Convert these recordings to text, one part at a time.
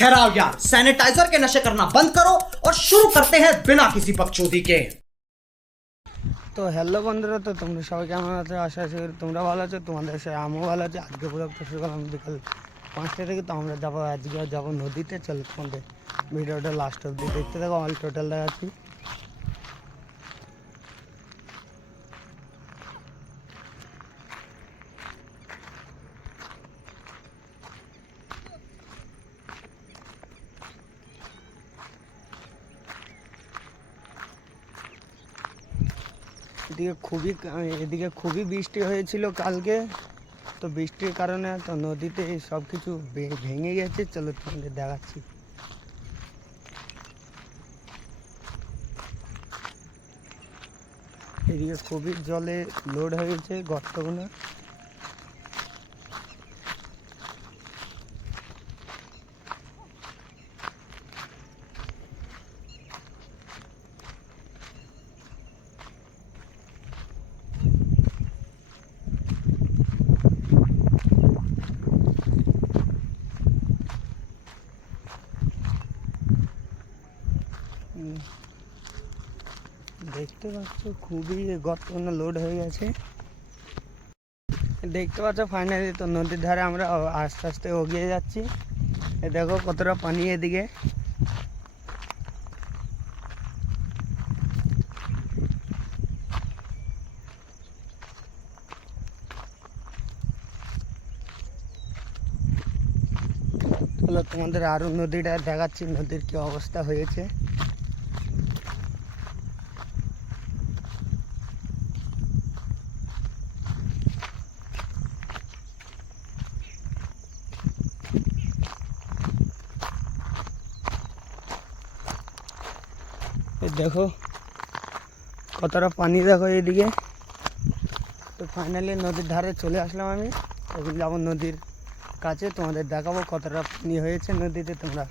ठहराओ यार, सैनिटाइजर के नशे करना बंद करो और शुरू करते हैं बिना किसी बकचोदी के। তো হ্যালো বন্ধুরা, তো তোমরা সবাই কেমন আছো? আশা করি তোমরা ভালো আছো, তোমাদের সাথে আমিও ভালো আছি। আজকে পুরো শুরু করলাম বিকাল 5টা থেকে। তো আমরা যাবো, আজকে যাবো নদীতে। চলো তোমাদের ভিডিওটা লাস্ট অবধি দেখতে থাকো। অল টোটাল দেখাচ্ছি। এদিকে খুবই বৃষ্টি হয়েছিল কালকে। তো বৃষ্টির কারণে তো নদীতে সব কিছু ভেঙে গেছে। চলো তোমাদের দেখাচ্ছি। এদিকে খুবই জলে লোড হয়েছে গর্তগুলো। দেখতে পাচ্ছ খুবই গর্তগুলো লোড হয়ে গেছে। দেখতে পাচ্ছ ফাইনালি তো নদীর ধারে আমরা আস্তে আস্তে এগিয়ে যাচ্ছি। দেখো কতটা পানি এদিকে। চলো তোমাদের আরো নদীটা দেখাচ্ছি, নদীর কি অবস্থা হয়েছে। দেখো কতটা পানি, দেখো এদিকে। তো ফাইনালি নদীর ধারে চলে আসলাম আমি। এখন যাবো নদীর কাছে, তোমাদের দেখাবো কতটা পানি হয়েছে নদীতে। তোমরা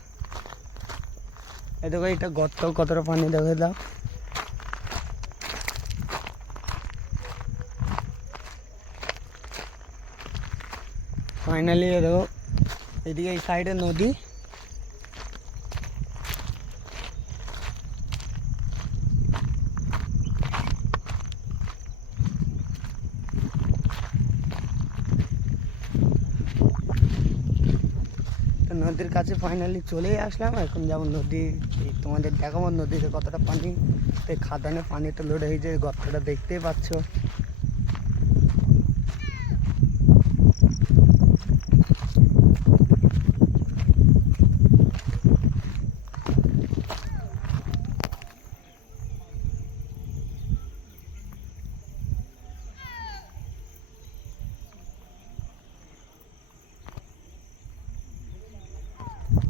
দেখো এটা গর্ত, কতটা পানি দেখে দাও। ফাইনালি দেখো এদিকে এই সাইডে নদী। নদীর কাছে ফাইনালি চলেই আসলাম। এখন যাবো নদী, তোমাদের দেখাবো নদীতে কতটা পানি। তো খাদানে পানিটা লোড হয়ে যায়, গর্তটা দেখতেই পাচ্ছ।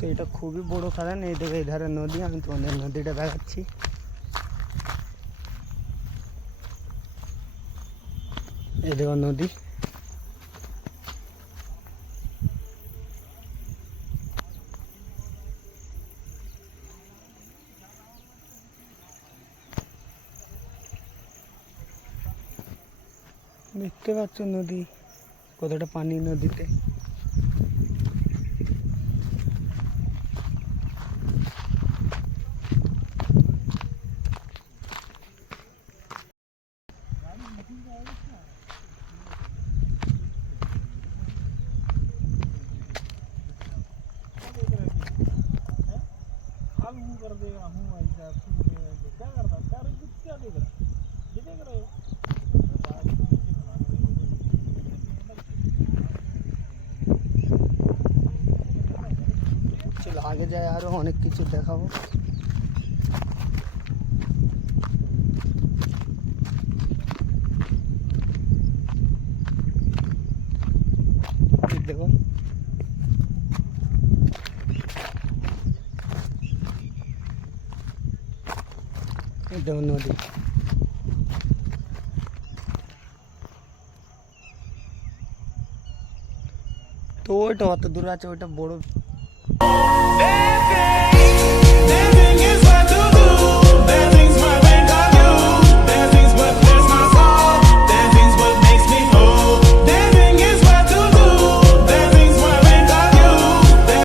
তো এটা খুবই বড় খাদান। এই দেখো এই ধারে নদী, আমি তোমাদের নদীটা দেখাচ্ছি। এই দেখো নদী। দেখতে পাচ্ছ নদী, কতটা পানি নদীতে। कर देगा हूँ ऐसा क्या करता क्या क्या देख रहा ये देख रहे हो चलो आगे जाए, आरो অনেক কিছু দেখাবো। দেখো দেখো নদী। তো ওইটা অত দূর আছে, ওইটা বড়